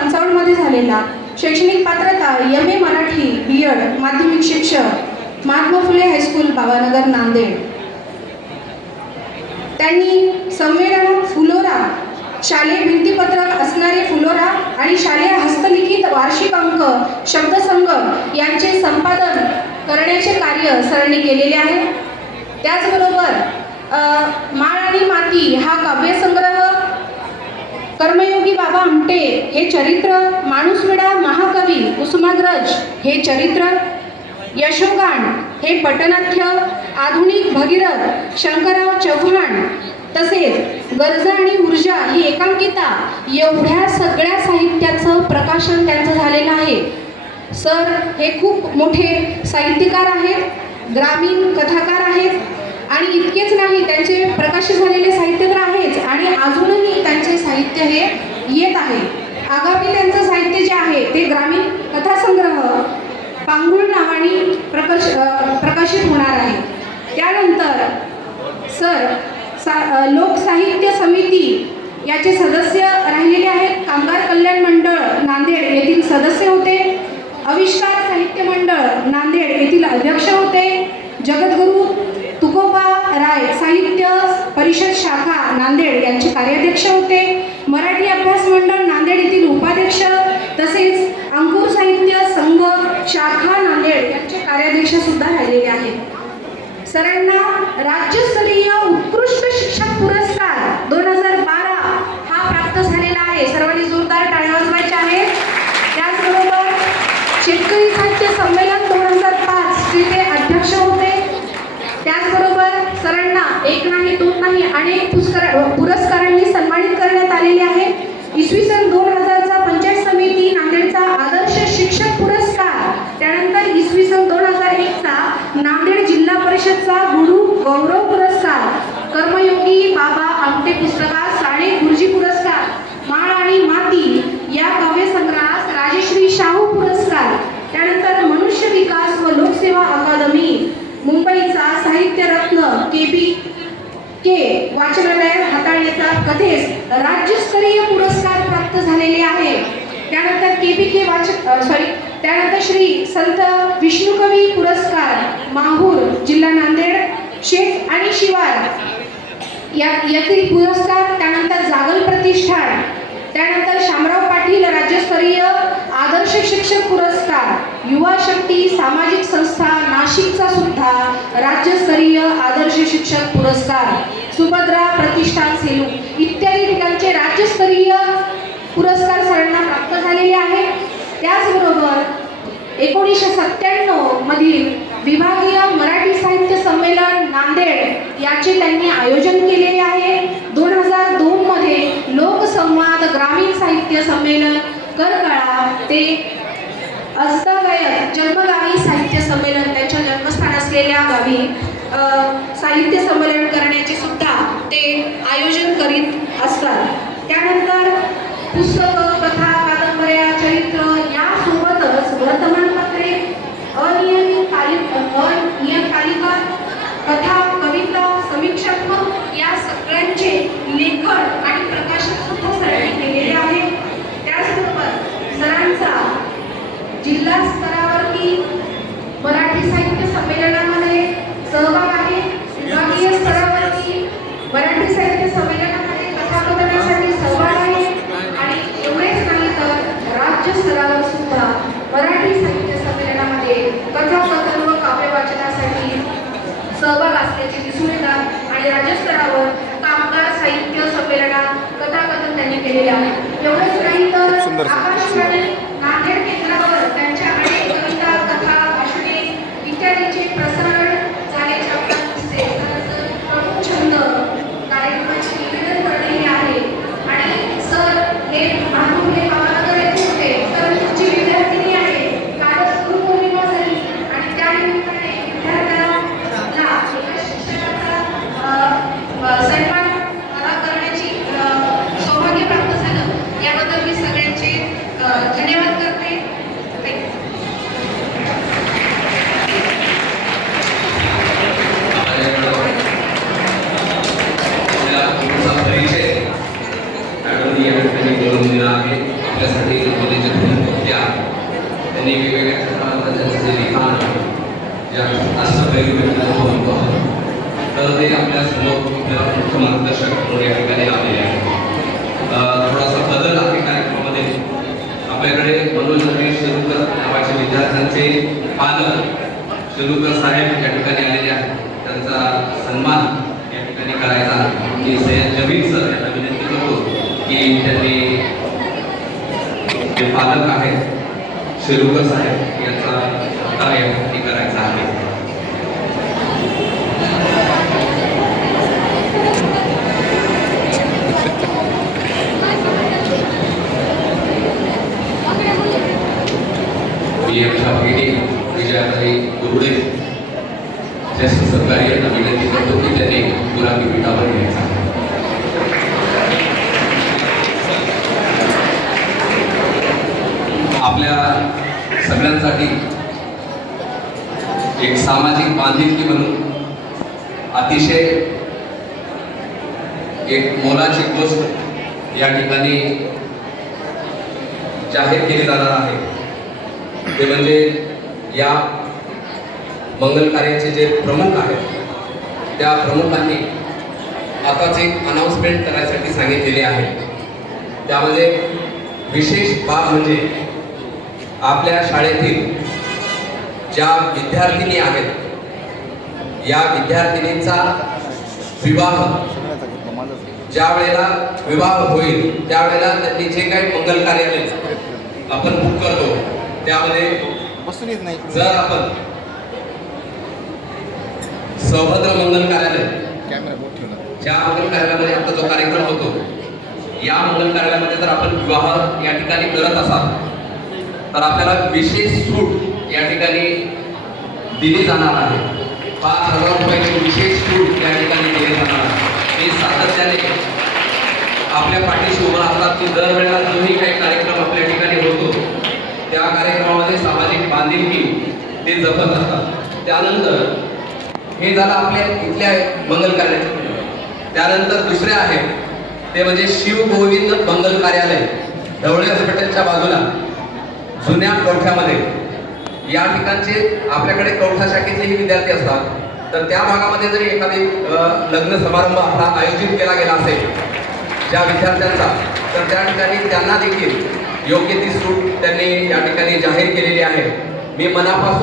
पंचावन्नमध्ये झालेला शैक्षणिक पात्रता M A Marathi B Ed माध्यमिक शिक्षक महात्मा फुले हायस्कूल बाबानगर नांदेड. त्यांनी संमेलन फुलोरा शालेय भिंतीपत्रक असणारे फुलोरा आणि शालेय हस्तलिखित वार्षिक अंक शब्दसंगम यांचे संपादन करण्याचे कार्य सरांनी केलेले आहे. त्याचबरोबर माळ आणि माती हा काव्यसंग्रह कर्मयोगी बाबा आमटे हे चरित्र माणूसविडा महाकवी कुसुमाग्रज हे चरित्र यशोगान हे पटनाट्य आधुनिक भगीरथ शंकरराव चव्हाण तसेच गरजा आणि ऊर्जा ही एकांकिता एवढ्या सगळ्या साहित्याचं प्रकाशन त्यांचं झालेलं आहे. सर हे खूप मोठे साहित्यकार आहेत ग्रामीण कथाकार आहेत आणि इतकेच नाही त्यांचे प्रकाशित झालेले साहित्य तर आहेच आणि अजूनही त्यांचे साहित्य हे येत आहे. आगामी त्यांचं साहित्य जे आहे ते ग्रामीण कथासंग्रह पांगुळ नावाने प्रकाश प्रकाशित होणार आहे. त्यानंतर सर सा लोकसाहित्य समिती याचे सदस्य राहिलेले आहेत. कामगार कल्याण मंडळ नांदेड येथील सदस्य होते. आविष्कार साहित्य मंडळ नांदेड येथील अध्यक्ष होते. जगद्गुरू परिषद शाखा नांदेड यांचे कार्याध्यक्ष होते. मराठी अभ्यास मंडळ नांदेड येथील उपाध्यक्ष तसेच अंकुर साहित्य संघ शाखा नांदेड यांचे कार्याध्यक्ष सुद्धा राहिलेले आहेत. सरांना राज्यस्तरीय उत्कृष्ट शिक्षक पुरस्कार दोन हजार बारा हा प्राप्त झालेला आहे सर्वांनी जोरदार टाळ्या वाजवायच्या आहेत त्याचबरोबर शेतकरी साहित्य संमेलन दोन हजार पाच चे ते अध्यक्ष होते त्याचबरोबर सरांना एक नाही दोन नाही अनेक पुरस्कार पुरस्कारांनी सन्मानित करण्यात आलेले आहे. इसवी सन दोन हजारचा पंचायत समिती नांदेडचा आदर्श शिक्षक पुरस्कार. त्यानंतर इसवी सन दोन हजार एकचा नांदेड जिल्हा परिषदचा गुरु गौरव पुरस्कार. कर्मयोगी बाबा आमटे पुस्तका साडे गुरुजी पुरस्कार. माळ आणि माती या काव्यसंग्रहास राजश्री शाहू पुरस्कार. त्यानंतर मनुष्य विकास व लोकसेवा अकादमी. मुंबईचा साहित्य रत्न के बी के वाचनालय हाताळण्याचा कथेस राज्यस्तरीय पुरस्कार प्राप्त झालेले आहे. त्यानंतर के पी के वाचक सॉरी त्यानंतर श्री संत विष्णुकवी पुरस्कार माहूर जिल्हा नांदेड शेत आणि शिवार. या येथील पुरस्कार त्यानंतर जागल प्रतिष्ठान त्यानंतर शामराव पाटील राज्यस्तरीय आदर्श शिक्षक पुरस्कार युवा शक्ती सामाजिक संस्था नाशिकचा सुद्धा राज्यस्तरीय आदर्श शिक्षक पुरस्कार. सुभद्रा प्रतिष्ठान सेलू. इत्यादी ठिकाणचे राज्यस्तरीय पुरस्कार सरांना प्राप्त झालेले आहेत. त्याचबरोबर एकोणीसशे सत्त्याण्णव मधील विभागीय मराठी साहित्य संमेलन नांदेड याचे त्यांनी आयोजन केलेले आहे. दोन हजार दोन मध्ये लोकसंवाद ग्रामीण साहित्य संमेलन करकळा ते अस्तगायक जन्मगावी साहित्य संमेलन त्यांच्या जन्मस्थान असलेल्या गावी साहित्य संमेलन करण्याचे सुद्धा ते आयोजन करीत असतात. त्यानंतर पुस्तकं कथा कादंबऱ्या चरित्र यासोबतच वर्तमानपत्रे अनियमित कालिक अनियमकालिका कथा कविता समीक्षात्मक या सगळ्यांचे लेखन आणि प्रकाशन सुद्धा सरांनी केलेले आहे त्याचबरोबर सरांचा जिल्हा स्तरावरती मराठी साहित्य संमेलनामध्ये सहभाग आहे विभागीय स्तरावरती मराठी साहित्य संमेलनामध्ये कथाकथनासाठी सहभाग आहे आणि एवढेच नाही तर राज्य स्तरावर सुद्धा मराठी साहित्य संमेलनामध्ये कथाकथन व काव्य वाचनासाठी सहभाग असल्याचे दिसून येतात आणि राज्यस्तरावर कामगार साहित्य संमेलनात कथाकथन त्यांनी केलेले आहे एवढंच नाही तर सुंदर, सुंदर. आकाशवाणी नांदेड केंद्रावर त्यांच्या अनेक कविता कथा भाषणे इत्यादीचे प्रसारण झाल्याचे आपल्याला दिसते तर प्रमुख छंद कार्यक्रमाची निवेदन करणे हे आहे आणि सर हे महात्मा फुले भावानगर येथे होते तर तुमची विद्यार्थिनी आहे कालच गुरुपौर्णिमा झाली आणि त्या निमित्ताने विद्यार्थ्यांना एका शिक्षकाचा अ, अ, सन्मान मला करण्याची अ, सौभाग्य प्राप्त झालं याबद्दल मी सगळ्यांचे अ, धन्यवाद मुलीचे दोन कृत्या त्यांनी वेगवेगळ्या क्षेत्रामध्ये त्यांचं जे लिखाण जे असं वेगवेगळं म्हणतो तर ते आपल्यासमोर आपल्याला मुख्य मार्गदर्शक म्हणून या ठिकाणी आलेले आहे. थोडासा बदल आहे कार्यक्रमामध्ये. आपल्याकडे मनोज रमेश शेलुकर नावाचे विद्यार्थ्यांचे पालक शेलुकर साहेब या ठिकाणी आलेले आहेत. त्यांचा सन्मान या ठिकाणी करायचा की सय्यद जमीन सर यांना विनंती करतो की त्यांनी जे पालक आहेत शेलुकर साहेब यांचा सत्कार या ठिकाणी करायचा आहे. सहकारी यांना विनंती करतो की त्यांनी गुलाबी पीठावर घ्यायचा आपल्या सगळ्यांसाठी एक सामाजिक बांधिलकी म्हणून अतिशय एक मोलाची गोष्ट या ठिकाणी जाहीर केली जाणार आहे. ते म्हणजे या मंगल कार्याचे जे प्रमुख आहेत त्या प्रमुखांनी आताच एक अनाउन्समेंट करायसाठी सांगितलेली आहे. त्यामध्ये विशेष बाब म्हणजे आपल्या शाळेतील ज्या विद्यार्थिनी आहेत या विद्यार्थिनींचा विवाह ज्या वेळेला विवाह होईल त्यावेळेला त्यांनी जे काही मंगल कार्यालय आपण बुक करतो त्यामध्ये जर आपण सौभद्र मंगल कार्यालय. ज्या मंगल कार्यालयामध्ये आता जो कार्यक्रम होतो या मंगल कार्यालयामध्ये जर आपण विवाह या ठिकाणी करत असाल तर आपल्याला विशेष सूट या ठिकाणी दिली जाणार आहे. पाच हजार रुपयाची विशेष सूट या ठिकाणी दिली जाणार आहे. हे सातत्याने आपल्या पाठीशी उभं असतात की दरवेळेला जोही काही कार्यक्रम आपल्या ठिकाणी होतो त्या कार्यक्रमामध्ये सामाजिक बांधिलकी ते जपत असतात. त्यानंतर हे झालं आपल्या इथल्या मंगल कार्याचे त्यानंतर दुसरे आहे ते म्हणजे शिवगोविंद मंगल कार्यालय ढवळे हॉस्पिटलच्या बाजूला जुन्या कवठ्यामध्ये या ठिकाणचे आपल्याकडे कवठा शाखेचेही विद्यार्थी असतात. तर त्या भागामध्ये जरी एखादी लग्न समारंभ आपला आयोजित केला गेला असेल ज्या विद्यार्थ्यांचा तर त्या ठिकाणी त्यांना देखील योग्य ती सूट त्यांनी या ठिकाणी जाहीर केलेली आहे. मी मनापासून